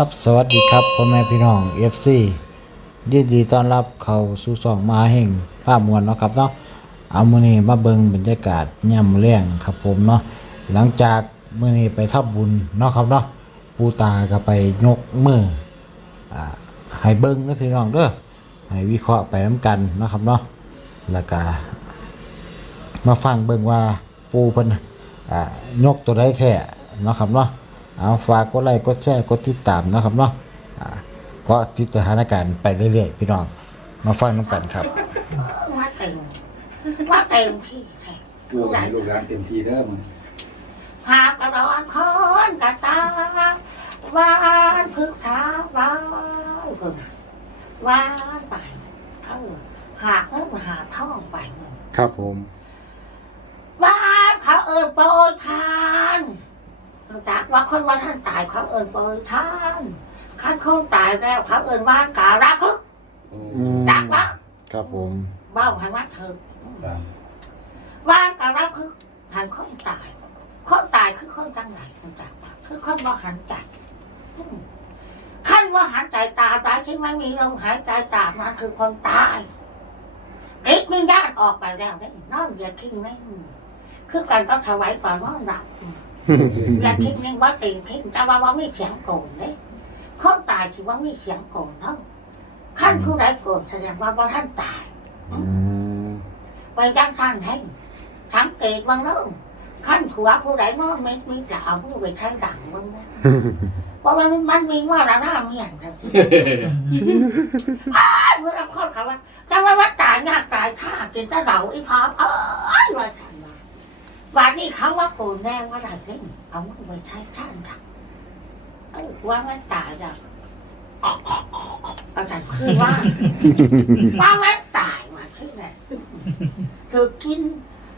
ับสวัสดีครับพ่อแม่พี่น้อง FC ยินดีต้อนรับเข้าสู่สองมาแห่งภาพมวลเนาะครับเนาะเอามือนี้มาเบิงบรรยากาศย่ำแรงครับผมเนาะหลังจากมื้อนี้ไปทับบุญเนาะครับเนาะปูตาก็ไปยกมืออ่าให้เบิงนะพี่น้องเด้อให้วิเคราะห์ไปนํกันเนาะครับเนาะแล้วก็มาฟังเบิงว่าปูเพิ่นอ่ายกตัวใดแท้เนาะครับเนาะ เอาฝากกดไลค์กดแชร์กดติดตามนะครับเนาะอ่าก็ติดสถานการณ์ไปเรื่อยๆพี่น้องมาฟังนํกันครับ ว่าเต็มว่าเต็มที่แท้ลูกหลานลูกหลานเต็มที่เด้อมึงพากระดอนคอนกระตาวานพึกษาวานคนน่ะวานไปเออหากเงินหาท่องไปเงินครับผมวานเขาเอิญโปรยทาน จากว่าคนว่าท่านตายเขาเอิญโปรยทานขั้นคนตายแล้วเขาเอิญว่านการักึกโอ้อืมดักว่าครับผมเบ้าให้ว่าเธอตามว่างกับเราคือหันคนตายคนตายคือคนจังไหนคนจากปะคือคนว่าหันใจอืมขั้นว่าหันใจตาตายที่ไม่มีลมหายใจตามนั้นคือคนตายเอ็กมีญาติออกไปแล้วได้นอนเหยียดทิ้งไหมอืมคือกันก็ถวายก่อนนอนหลับ อืมเหยียดทิ้งนี่ว่าตีนทิ้งแต่ว่าว่าไม่เสียงโกนเลยคนตายคือว่าไม่เสียงโกนเนาะขั้นผู้ใดโกนแสดงว่าว่าท่านตายอืมไปดังท่านให้สังเกตบางเรื่องขั้นขัวผู้ใดนอนเม็ดมีจะเอาผู้ไปใช้ดังบ้างนะเพราะมันมันมีว่าระนาเมียนเลยอ้าวเพื่อนคนเขาว่าแต่ว่าว่าตายยากตายข้ากินแตะเหลาอีพอเอ้ยว่าฉัน ว่าวันนี้เขาว่าโกนแน่ว่าได้เล่นเอามือไปใช้ท่านดังเออว่ามันตายแล้วอาจารย์คือว่าว่าแม่ตายมาที่ไหนเธอกิน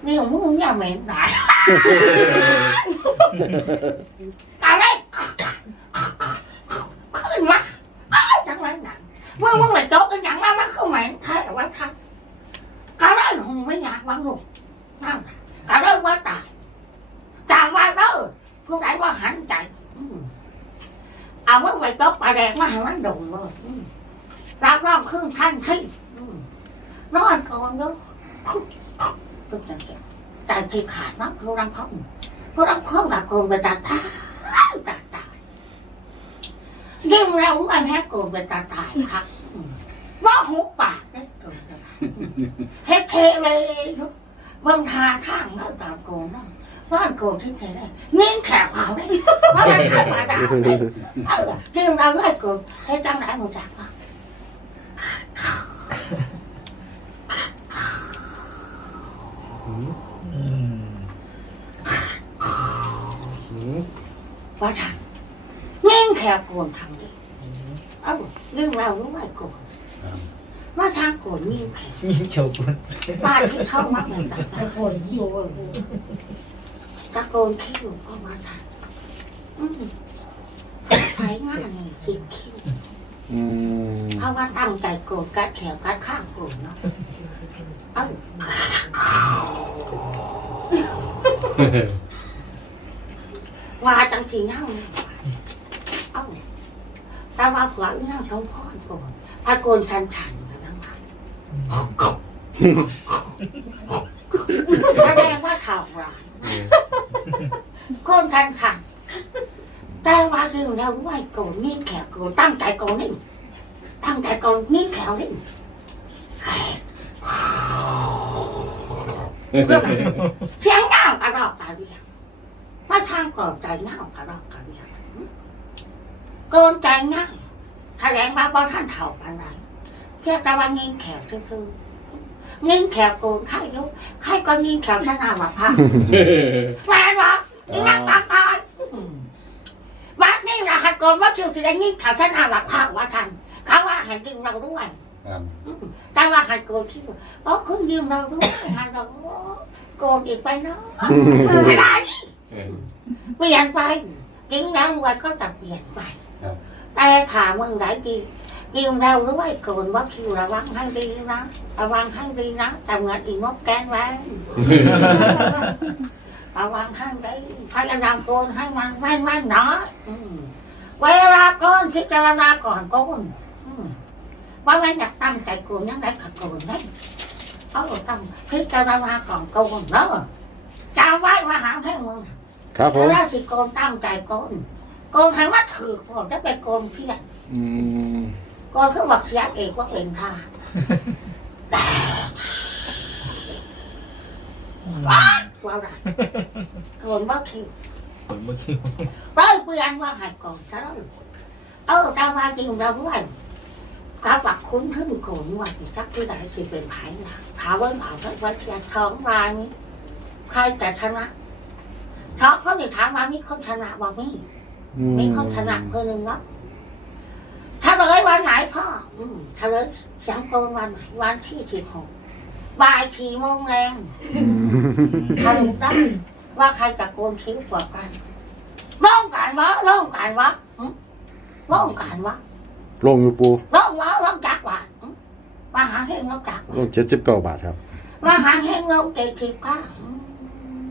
นี่ของมึงอย่าเหม็นหนาตายเลยขึ้นมาอ้าวจังไรหนังมึงมึงไปโจ๊กกันอย่างนั้นมันคือเหม็นแท้ว่าทักกะไรหงไม่อยากวางลูกนั่นกะไรว่าตายจางว่าเด้อ ผู้ใดว่าหันใจอืมเอามึงไปโจ๊กปลาแดงมาให้มันโดนเลยอืมรับรองครึ่งท่านให้อืมนอนก่อนเนาะเป็นจังแกแต่ที่ขาดเนาะเขารังเขาเขารังเขาดักโกนไปตาตายตาตายยิ่งเราไม่แพ้โกนไปตาตายครับอืมว่าหุบปากได้โกนไปเฮ็ดเทเลยทุกเบิ่งทาทางเนาะตามโกนเนาะ นอนโกนที่ไหนได้นิ่งแขกขวางได้เพราะมันทำมาด่าได้เออยิ่งเราไม่โกนให้จังไหนหมดจากว่าว่าฉันเง่งแค่โกนทำดิเอ้าเรื่องเรารู้ไหมโกนว่าช่างโกนยิ่งแค่ยิ่งเขียวกุนบ้านที่เข้ามักเหมือนกันโกนยิ่ง ตะโกนคิ้วก็ว่าฉันอืมใช้งานนี่คิดคิ้วอืมเพราะว่าตั้งใจโกนกัดแขวกัดข้างโกนเนาะเอ้าว่าจังสีเน่าเอ้าแต่ว่าผัวอีเน่าชมพ่อโกนถ้าโกนชันชันๆนะว่าแสดงว่าข่าวร้าย คนทันทันแต่ว่าเรื่องเราไหวโกนนี่แขวโกนตั้งใจโกนนี่ตั้งใจโกนนี่แขวนี่เสียงเงากระรอกกระเรียงมาทางก่อนใจเงากระรอกกระเรียงโกนใจเงาแสดงว่าบ่ท่านเถ่าปันไหนเพียงแต่ว่ายิงแขวซื่อๆ ยิงแขวโกนใครอยุใครก็ยิงแขวชนะมาพังแฟนวะอีนักตาตายวัดนี่นะฮัดโกนว่าคิวสิได้ยิงแขวชนะมาพังว่าทันเขาว่าหันยิงเราด้วยตามแต่ว่าหันโกนคิวเพราะคุณยิงเราด้วยหันเราโกนอีกไปเนาะไม่ได้เปลี่ยนไปยิงแล้วรวยก็จะเปลี่ยนไปแต่ถามมึงไหนดียิ งเราด้วยโกนว่าคิวระวังให้ดีนะระวังให้ดีนะทำงานอีกมกแกนไว้ระวังให้ได้พยายามโกนให้มันไม่ไม่น้อยอืมเวลาก่อนพิจารณาก่อนก่อนอืมว่าไม่อยากตั้งใจโกนยังไงขัดโกนได้เอาตั้งพิจารณาก่อนโกนเนอะจำไว้ว่าหางให้มึงครับผมถ้าสิโกนตั้งใจโกนโกนให้ว่าถือผมจะไปโกนเพี้ยนอื มโกนคือบอกเสียเอกว่าเป็นท่าว้าวว่าไรโกนว่าถือผมเมื่อกี้ร้อยเปลี่ยนว่าใหายก่อนซะแล้วเออตามาจริงเราด้วยกาบักคุ้นทึ่งโกนว่าสักที่ไหนสิเป็นไผ่นะถามว่าเอาสักวันเทียนท้องมานี้ใครแต่ชนะเพราะเขาเนี่ยถามว่ามีคนชนะบอกมีอืมีคนชนะคนหนึ่งวะเฉ ลยวันไหนพ่ออืมเฉลยเสียงโกนวันไหนวันที่สิบหกบ่ายสี่โมงแรงอืมสรุปได้ว่าใครจะโกนคิ้วกว่ากันร้องกันวะร้องกันวะหึร้องกันวะลงอยู่ปูร้องวะร้องจักวะหึมาหาเฮงร้องจักลงเจ็ดสิบเก้าบาทครับมาหาเฮงร้องเจ็ดสิบเก้าอืม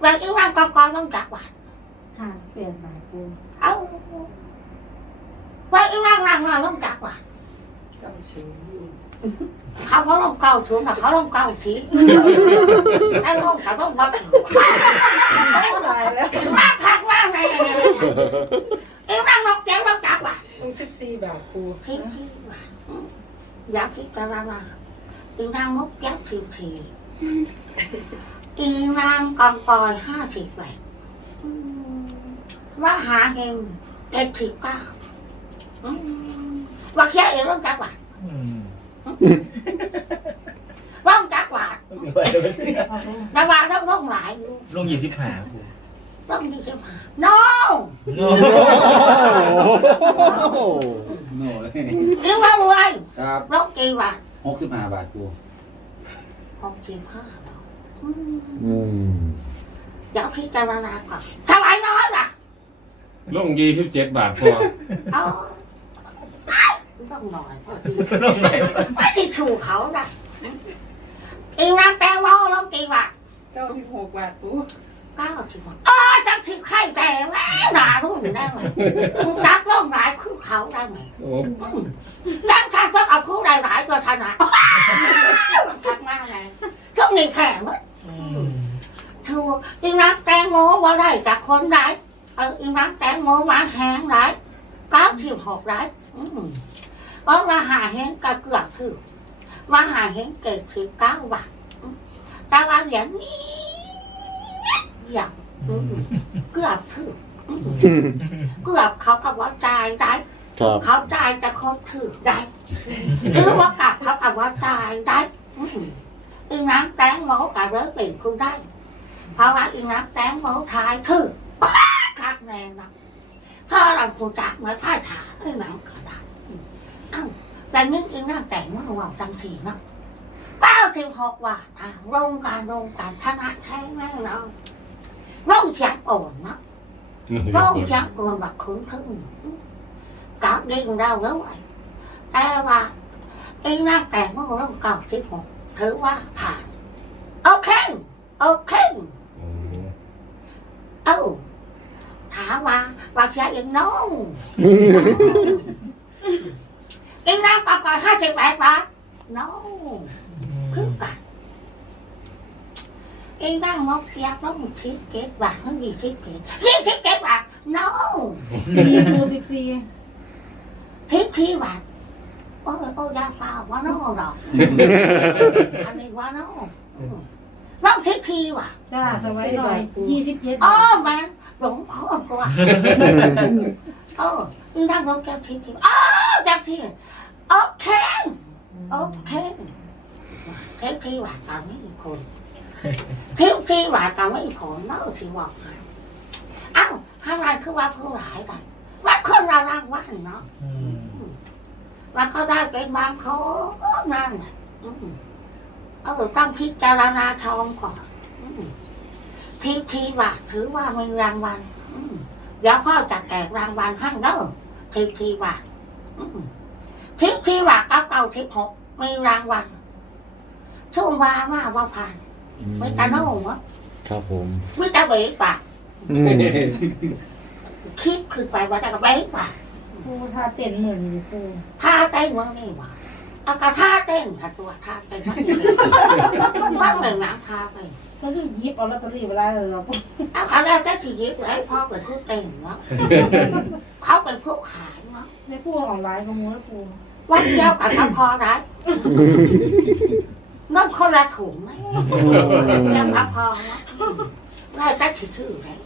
แล้วอีวันก่อนๆร้องจักวะห้าเปลี่ยนบาทปูเอ้า ว่าอีวันนั่งร้องจักว่ะเขาเขาลงเก้าถึงแต่เขาลงเก้าทีถ้ลงเขาลงมาถึงตายแล้วมาคักมากเลยอีวันร้องเจ๊ร้องจักว่ะลงสิบสี่บาทปูทิ้งที่ว่าอยากพิจารณาอีนางนกแก้วสิบสี่อีนางกองกอยห้าสิบแปดว่าหาเฮงเจ็ดสิบเก้า ว่าแค่เองร้องจักว่าอืมร้องจักว่าแต่ว่าต้องร้องหลายอยู่ลงยี่สิบห้าผมร้องดีใช่ไหมน้องโอ้โน่เลยอีว่ารวยครับร้องกี่ว่าหกสิบห้าบาทกูหกสิบห้าอืมอืมเดี๋ยวพิจารณาก่อนทำไมน้อยล่ะลงยี่สิบเจ็ดบาทพอเอา ต้องหน่อยพอดีลงไหนวะไม่ใช่ชูเขาได้อีนางแตงโมลงกี่บาทเก้าสิบหกบาทปูเก้าสิบบาทเออจังสิไข่แดงแม่หนารุ่นได้ไหมมึงตักล่องหลายคือเขาได้ไหมโอ้อืมจังทันก็เอาคู่หลายหลายตัวถนัดมันทักมากเลยช่วงนี้แข็งมั้ยอืมชูอีนางแตงโมว่าได้จากคนได้เอออีนางแตงโมมาแหงได้เก้าสิบหกได้อืม เพราะว่าหาแหงก็เกือบคือ ว่าหาแหงเกิดสิบเก้าบาทอืมแต่ว่าเหรียญนี้อย่างอืมเกือบคืออืมเกือบเขาก็ว่าจ่ายได้ครับเขาจ่ายแต่เขาถือได้ถือว่ากลับเขากับว่าจ่ายได้อืมอีน้ำแตงโมกับเรื่องเป็นคุณได้ เพราะว่าอีน้ำแตงโมทายถือคักแน่นะถ้าเราคูจักเหมือนผ้าถาไอ้หนังก็ได้อืมเอ้าแต่นึกอีน้ำแตงโมว่าจังทีเนาะเก้าสิบหกว่าอะโรงการโรงการชนะแท้แน่นอนโรงเชียงโอนเนาะโรงเชียงโอนแบบคุ้นทึ่งกับเด็กเราด้วยแต่ว่าไอ้นั่งแต่งเมื่อเราเก่าสิบหกถือว่าผ่านโอเคโอเคโอ้เอ้าถามว่าว่าจะเองน้องเองนั่งก็ก่อนห้าสิบแปดบาทน้องคือกันเองนั่งมอง เกียบน้องชิดเกตบาทเพิ่งยี่สิบเกตยี่สิบเกตบาทน้องสี่ปูสิบสี่ทิพที่วัดโอ้ยโอ้ยยาฟ้าว่าน้องดอกอันนี้ว่า น้องน้องทิพที่ว่ะจ้าสมัยหน่อยยี่สิบเจ็ดอ๋อบาทแม่นหลงโคตรกว่าเอออีนั่งลงแก้วทิพที่อ๋อแก้วที่โอเคโอเคทิพที่วัดตามไม่มีคนทิพที่วัดตามไม่มีคนเนาะที่บอกให้อ้าวทำไมคือว่าผู้หลายกันว่าคนเราร่างว่านเนาะอืมว่าเขาได้เป็นบางเขานั่นน่ะอืมเอาต้องพิจารณาทองก่อนอืมทีทีว่าถือว่ามีรางวัลอืมเดี๋ยวพ่อจะแจกรางวัลให้เด้อทีทีว่า อืมทีทีว่าเก้าเก้าทิพหกมีรางวัลช่วงว่าว่าว่าผ่านไม่ตาโน่วะครับผมไม่ตาเบ๋ปะอืมคิดขึ้นไปว่าจะกระเบงป่ะปูทาเจ็ดหมื่นอยู่ปูท่าเต้นเมืองนี่หว่าเอากระท่าเต้นค่ะตัวท่าเต้นมันเป็นมันเป็นน้ำท่าไปก็คือยิบเอาลอตเตอรี่เวลาเราปูเอาเขาได้แค่ชีวิตเลยพ่อเป็นผู้เต้นเนาะเขาเป็นผู้ขายเนาะในปูออนไลน์ก็มูแล้วปู วันเดียวกับเขาพอได้เงินคนละถุงไหมเดียวกับพอเนาะได้แต่ชื่อๆเลย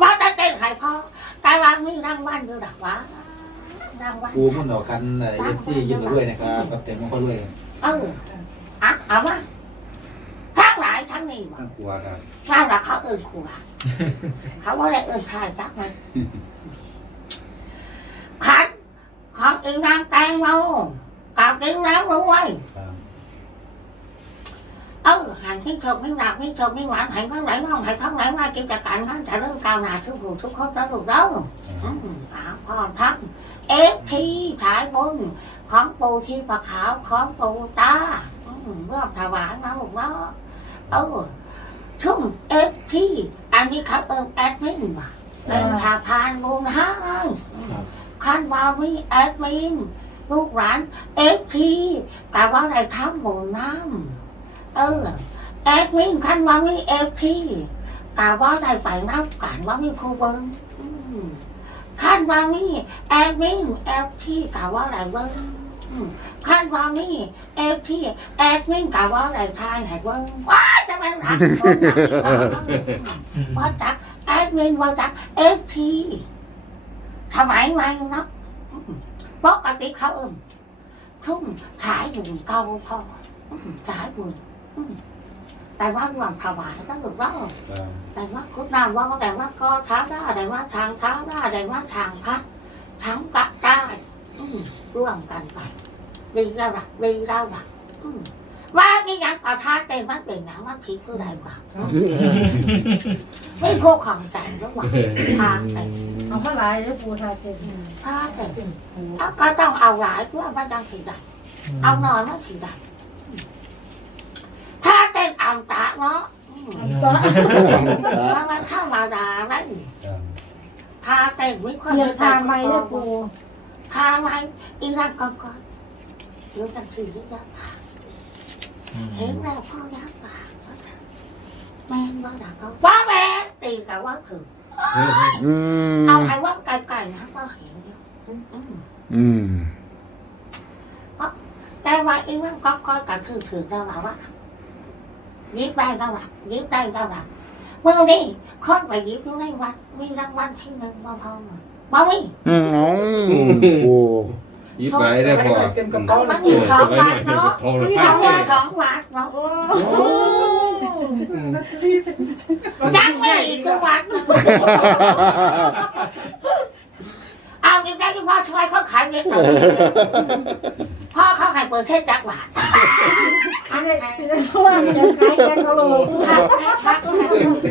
ว่าได้เต้นใครพ่อแต่ว่ามีรางวัลอยู่ดักวะรางวัลกูมุ่นออกคันเอฟซียืนมาด้วยนะครับกับเต็มมันก็ด้วยเอออะเอาว่าทั้งหลายทั้งนี้วะทั้งครัวครับนั่นแหละเขาเอิญครัวเขาว่าได้เอิญทายจักมันขัน ของอีนางแตงโมกับอีนางรวยครับเออหันที่ชมไม่รักไม่ชมไม่หวานหันข้างไหนมองหันข้างไหนมากิจการงานจะเริ่มก้าวหน้าทุกผู้ทุกคนจะรู้เราอืมอ่าพร้อมทั้งเอฟทีฉายบนของปูที่ปะขาวของปูตาอืมร่วมถวายนะลูกเนาะเออชุ่มเอฟทีอันนี้เขาเอิมแอดมินมาเริ่มทาพานบุญห้าง ขั้นวาวิแอดมินลูกหลานเอฟทีแต่ว่าอะไรทำบุญน้ำเออแอดมินคันว่ามีเอฟทีกาว่าได้ไปนับกันว่ามีผู้เบิ้งอืมคันว่ามีแอดมินเอฟทีกาว่าได้เบิ้งอืมคันว่ามีเอฟทีแอดมินกาว่าได้ทายให้เบิ้งว้าจะเป็นรักคนรักว่าจักแอดมินว่าจักเอฟที สมัยใหม่เนาะอืมปกติเขาเอิ่มทุ่มฉายอยู่เก่าพออืมฉายอยู่แต่ว่ารวมถวายก็ถูกว่าครับแต่ว่าคุดนามว่าแต่ว่าก็ท้าได้แต่ว่าทางท้าได้แต่ว่าทางพักทั้งกะได้อืมร่วมกันไปดีแล้วล่ะดีแล้วล่ะอืม ว่านี่ยังต่อท้าเต็มมันเป็นหนังมันผิดผู้ใดกว่าอืมไม่พูดของใจระหว่างทางเต็มเอาเท่าไหร่แล้วปูทาเจ็ดหมื่นท้าเต็มแล้วก็ต้องเอาหลายเพื่อมันดังผีใดเอาหน่อยมันผีใดถ้าเต็มอ่างตาเนาะอืมต่อแล้วมันธรรมดาได้ครับพาเต้นวิความเงินทางไหมเนี่ยปูพาไว้อีนั่นก่อนก่อนเดี๋ยวกันทีเยอะค่ะ เห็นแล้วพ่อยักษ์ป่าแม่บ้าด่าเขาว่าแม่ตีกับว่าถืออืมเอาไอ้ว่าไก่ๆนะก็เห็นอยู่อืมอืมแต่ว่าอีนั่นก็ก็กับถือถือเราว่ายิบได้แล้วล่ะยิบได้แล้วล่ะเมื่อนี้คนไปยิบอยู่ในวัดมีรางวัลที่หนึ่งมาพอมาบ่มีอืมอ๋อโอ้ ยิบไปได้พอเต็มกระเอาเป๋ามาเลยอีกสองบาทเนาะทองมีราสคาองบาทสองบาทเนาะโอ้ลอตเตอรี่เต็มยังไม่อีกคือวัดหนึ่งเอาอีกได้ที่พ่อช่วยเขาขายเงินหน่อยพ่อเขาขายเปิดเช่นจักรบาทอันนี้จะได้เพราะว่ามันจะขายแกงกะโหลกคักคัก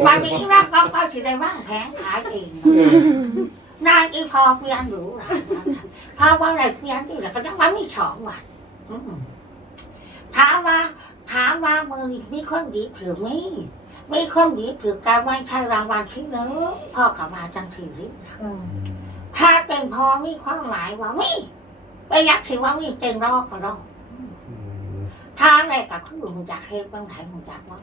บางทีร่างก็ก็สิได้ว่างแผงขายเองนางอีพอเพียนหรูหรา พอว่าอะไรเพียนนี่แหละก็ยังว่ามีสองบาทอืมถามว่า ถามว่ามือนี่มีคนดีถือไหมมีคนดีถือการไม่ใช่รางวัลที่หนึ่งพ่อเขามาจังสีริอ่าถ้าเป็นพอมีความหมายว่ามีไปยักถือว่ามีเป็นรอกของเราถ้าอะไรก็คือมึงอยากเห็นบางไหนมึงอยากว่า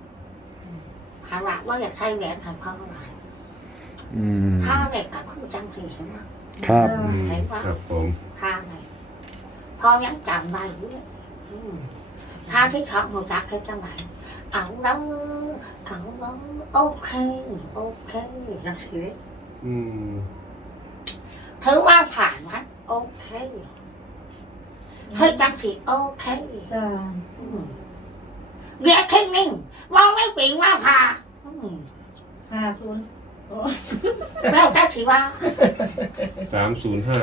หาละว่าอยากใช้แหวนทำความหมายอืมถ้าอะไรก็คือจังสีเห็นไหมครับเห็นว่าครับผม ถ้าอะไรพอยังจำได้อยู่เลยอืมถ้าที่เขามึงอยากเห็นจังไหนเอาแล้วเอาแล้วโอเค โอเคจังสีอืมถือว่าผ่านนะโอเคเฮ้ยจังสีโอเคจ้าอืมเรียกทิ้งนิ่งว่าไม่ปิงว่าพาอืมห้าศูนย์โอ้แล้วจะถือว่าสามศูนย์ห้า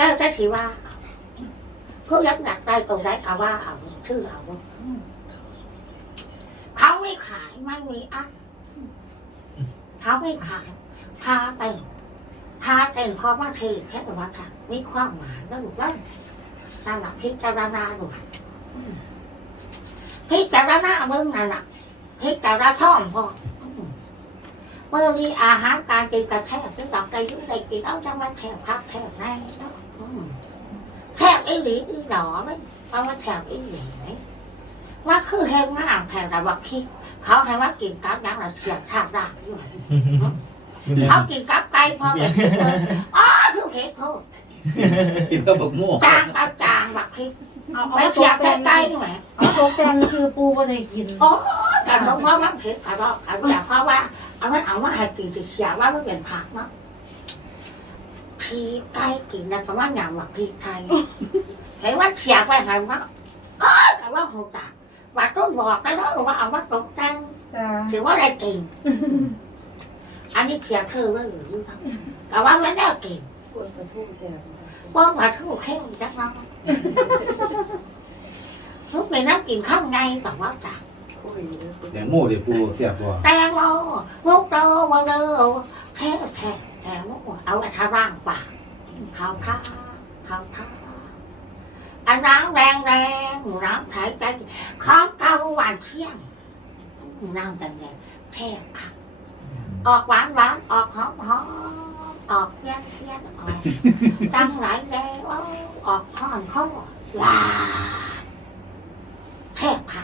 แล้วจะถือว่าเขายักดักได้ตรงไหนก็ว่าเอาชื่อเอาเขาไม่ขายไม่มีอะเขาไม่ขายพาไปพาเต็นเพราะว่าเธอแค่ว่าค่ะมีความหมายแล้วหนูว่าสำหรับพิจารณาหนูพิจารณาเบิ่งนั่นแหละพิจารณาท่อมพออืมเมื่อมีอาหารการกินกระแทกที่ดอกใจยุ่งใจกินเอาจังมันแถบพักแถบแรงเนาะ แถบอีหลีอีหลอไหมเอามาแถบอีหลีไหมว่าคือเฮงงามแถบระบักคิดเขาให้ว่ากินกับยังระเสียบชาบรากด้วยเขากินกับไก่พอเป็นอ๋อคือเผ็ดโพดกินข้าวบกม่วงจางเอาจางบักคิดเอาไปเอาเสียบแตใส่งไก่ไหมเอาตกแต่งคือปูก็ได้กินโอ้แต่ผมว่ามันเผ็ดกระรอกกระเดียเพราะว่าเอาไม่เอามาให้กินติเสียว่าไม่เป็นผักเนาะ พีไก่กินนะแต่ว่าอย่างว่าพีไทยเห็นว่าเสียไปไหนวะเออแต่ว่าหูตาว่าต้นบอกได้แล้วว่าเอามาตกแต่งจ้าถือว่าได้กินอันนี้เพียงเธอเลยแต่ว่าไม่ได้กินปวดกระทู้แซ่บว่าว่าทุกเข้มจักน้องทุกเป็นนักกินข้าวไงแต่ว่าจ้ะแตงโม่เดี๋ยวปูเสียบบ่แตงโมลูกโตมาเด้อแท้แท้ แตงโมเอาอันท่าร่างปากข้าวท่าข้าวท่าอันน้ำแรงแรงน้ำไทยใจข้าวเก่าหวานเที่ยงน้ำแดงแดงแท้ค่ะออกหวานหวานออกหอมหอมออกเพี้ยนเพี้ยนออกตั้งหลายแรงออกข้อนข้อว้าแท้ค่ะ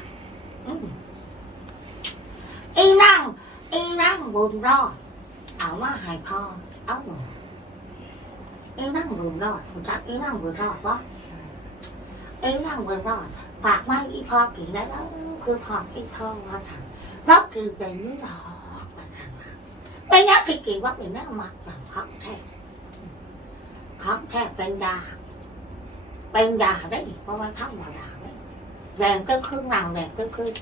อีนั่งอีนั่งบุญรอดเอามาใหายพ่อ เอ้าหนูอีนั่งบุญรอดคุณจักเอีนั่งบุญรอดปะเอีนั่งบุญรอดฝากไมาอีพอกินแล้วคือพอกินทองมาทำแล้วกินเป็นนี่หรอกมาทำเป็นยักษ์สิกินว่าเป็นเนื้อหมักแบบของแท้ของแท้เป็นยาเป็นยาได้เพราะมันธรรมดาได้แรงก็ครึ่งหลังแรงก็ครึ่ง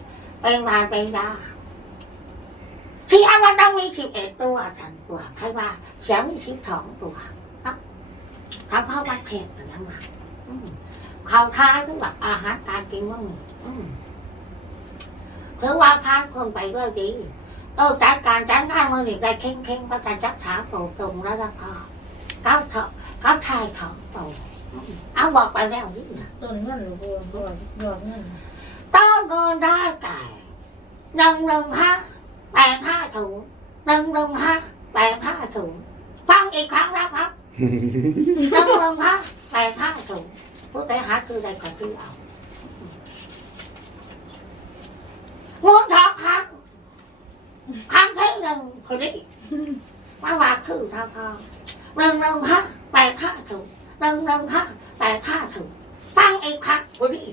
เป็นวานเป็นยา ที่อันมันต้องมีสิบเอ็ดตัวทันตัวใครว่าเสียมีสิบสองตัวเนาะทำพ่อมาเทศอย่างนั้นมาอืมเขาท้ายทุกแบบอาหารการกินว่ามีอืมถือว่าพานคนไปด้วยดี เออจัดการจัดการมือนี่ได้เข่งเข่งประการจัดถาโปร่งตรงแล้วละพอก้าวเถาะก้าวชายเขาโปร่งอืมเอาบอกไปแล้วนี่นะต้นเงินหรือบัวยอดยอดเงินต้องเงินได้ไก่หนึ่งหนึ่งห้า แปดห้าถุงหนึ่งหนึ่งห้าแปดห้าถุงฟังอีกครั้งนะครับหนึ่งหนึ่งห้าแปดห้าถุงผู้ใดหาซื้อใดก็ซื้อเอางูทองคำคำที่หนึ่งคนนี้มาว่าคือทองคำหนึ่งหนึ่งห้าแปดห้าถุงหนึ่งหนึ่งห้าแปดห้าถุงฟังอีกครั้งคนนี้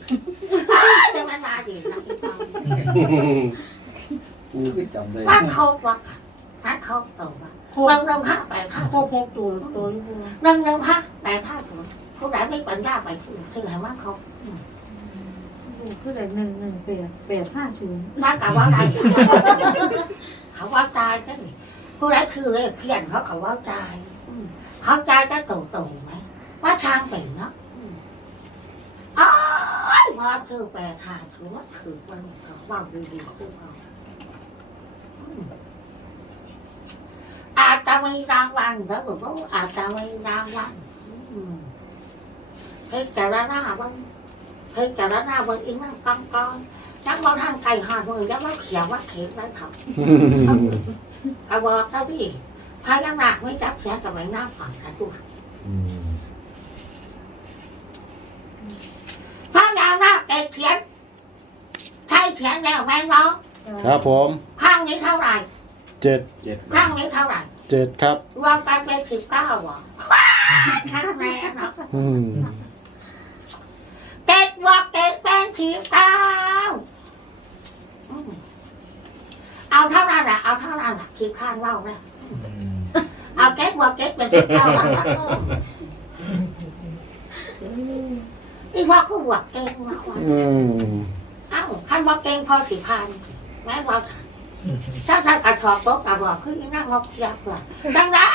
จะมันมาดีนะพี่ปอง ปูก็จำได้มันครบวะค่ะมันครบตัววะครบหนึ่งหนึ่งห้าแปดห้าครบหกตัวตัวอยู่บัวหนึ่งหนึ่งห้าแปดห้าศูนย์ผู้ใดไม่ปัญญาไปถือถือให้มันครบปูคือได้หนึ่งหนึ่งแปดแปดห้าศูนย์มากกับว่าอะไรเขาว่าตายจังนี่ผู้ใดคือเลยเพี้ยนเขาเขาว่าตายอืมเขาตายจะโตโตไหมว่าทางเป็นเนาะอืมอ๋อพอถือแปดห้าถือว่าถือมันเขาว่าดีๆคือเขา อาจจะมีรางวัลแล้วผมว่าอาจจะมีรางวัลอืมเฮ้ยแต่ละหน้าบ้างเฮ้ยแต่ละหน้าบางอีนั่งกองกองจังบางท่านไก่หามือยังว่าเขียวว่าเข็มนั่นเขากระบอกเท่าที่พายังหนักไม่จับแขนกับไม่น้าผ่อนกันด้วยอืมพายังหน้าแกเขียนใช่เขียนแล้วแม่น้อง ครับผมข้างนี้เท่าไหร่เจ็ดเจ็ดข้างนี้เท่าไหร่เจ็ดครับรวมกันเป็นสิบเก้าหรอข้างแม่เนาะอืมเจ็ดบวกเจ็ดเป็นสิบเก้าอืมเอาเท่านั้นแหละเอาเท่านั้นแหละคิดข้างเล่าเลยเอาเจ็ดบวกเจ็ดเป็นสิบเก้าอีพ่อคือบวกเก่งมากว่ะอืมเอ้าขั้นบวกเก่งพอสิพัน แม่ว่าถ้าถ้ากระสอบโต๊ะกระบอกคืออีนั่งงกยักษ์ว่ะดังได้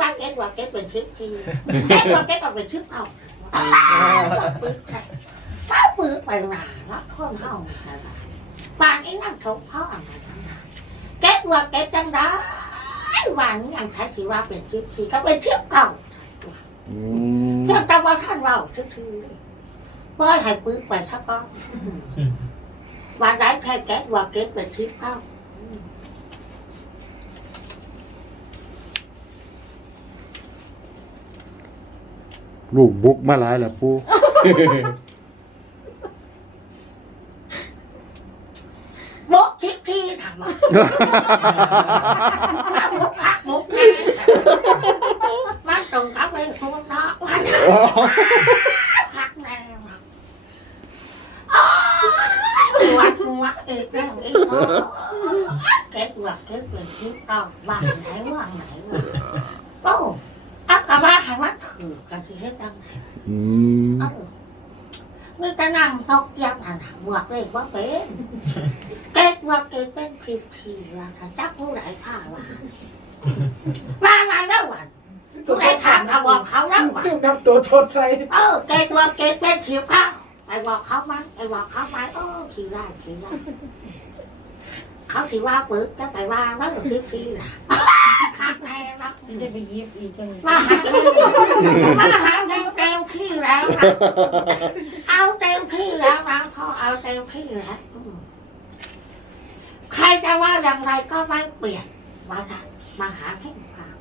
ว่าเจ็ดบวกเจ็ดเป็นสิบทีเจ็ดบวกเจ็ดก็เป็นสิบเก้าปึกใช่ป้าปึกไปหนาแล้วคนเฮาอะไรป่านนี้นั่งทบพ่ออะไรทั้งนั้นเก็บว่าเก็บจังได้วันนี้ยังใช้ชีว่าเป็นสิบทีก็เป็นสิบเก้าอืมเที่ยงแต่ว่าท่านเราชื่อๆเมื่อให้ปึกไปทักก็วันไหนแค่แก๊สว่าเก็ và đã thay kết quả kết về chiếc không? Lũ bục mà lại là phu Bốc chiếc thi nào mà. Bốc khác bốc này Bác trùng khóc lên không đó. ดวัดเอกแล้วเก็บวัดเก็บเป็นชิดต้องบ้านไหนว่างไหนวะโอ้เอักกะว่าห้วัดถือกันที่เฮ็ดจังไหนอืมเออมีแต่นั่งตกยับอ่านบวกเลยว่าเป็นเก๊กว่าเก๊กเป็นทีทีว่าถ้าจักผู้ใดผ้าว่าว่าไงนะวันผู้ใดถามเราบอกเขานะวันนับตัวทดใส่เออเก๊กว่าเก๊กเป็นทีข้า ไปบอกเขาไหมไปบอกเขาไหมเออขี่ได้ขี่ได้เขาขี่ว่าปึกแล้วไปว่าแล้วทีทีล่ะข้างในนะไม่ได้ไปยิบอีกจังมาหาเองมาหาเองเต็มที่แล้วนะเอาเต็มที่แล้วนะพ่อเอาเต็มที่แล้วอืมใครจะว่าอย่างไรก็ไม่เปลี่ยนมาทมาหาแค่ฝาก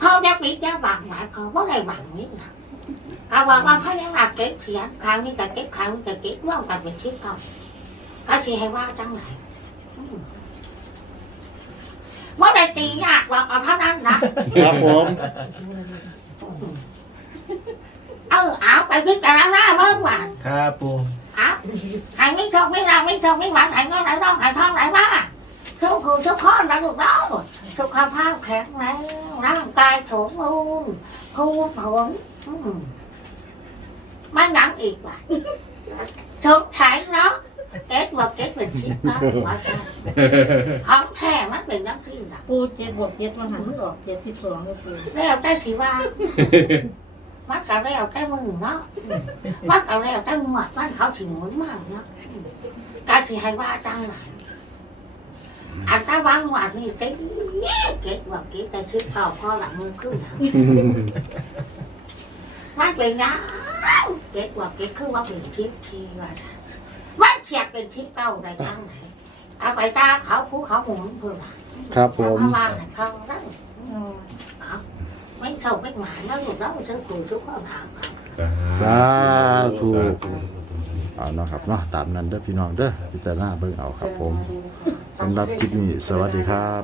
พ่อจะปิดจะบังหมายพ่อว่าอะไรบังนี้นะ ก็บอกว่าพ่อยังหลักเก็บเขียนครั้งนี้ก็เก็บครั้งนี้ก็เก็บร่วมกันเป็นชิ้นก่อนเขาชี้ให้ว่าจังไหนว่าได้ตียากหรอกเอาเท่านั้นนะครับผมเออเอาไปพิจารณาเมื่อวานครับปูเอาใครไม่ชอบไม่รักไม่ชอบไม่หวานใครเงินไหนร้องใครทองไหนมาทุกคนทุกคนนะลูกเราสุขภาพแข็งแรงร่างกายสมบูรณ์ภูมิผล อืมไม่หนังอีกว่ะทุกใช้เนาะเก็ตว่าเก็ตเป็นชิปก็ว่าใช่ของแท้มันเป็นน้ำขึ้นนะปูเจ็ดบวกเจ็ดมาหันไม่ออกเจ็ดสิบสองก็ปูแล้วแต่สิว่ามันก็แล้วแต่มือเนาะอืมมันก็แล้วแต่หมวดมันเขาถึงหมุนมากเนาะอืมกาสิให้ว่าจังไหนอันตาวางหวานนี่เก็เก็บว่าเก็บแต่ชิปเก่าพอหลังมือขึ้นนะ มันเป็นนะเก็บว่าเก็บคือว่าเป็นชิปทีว่ามันเฉียดเป็นชิปเก่าได้จังไหนเอาไปตาเขาผู้เขาหมุนเพื่อว่าครับผมเขาว่าเขาได้ไม่เข้าไม่หมายแล้วลูกเราจะคุยทุกคนถามสาธุเอาเนาะครับเนาะตามนั้นเด้อพี่น้องเด้อพิจารณาเบิ่งเอาครับผมสำหรับคลิปนี้สวัสดีครับ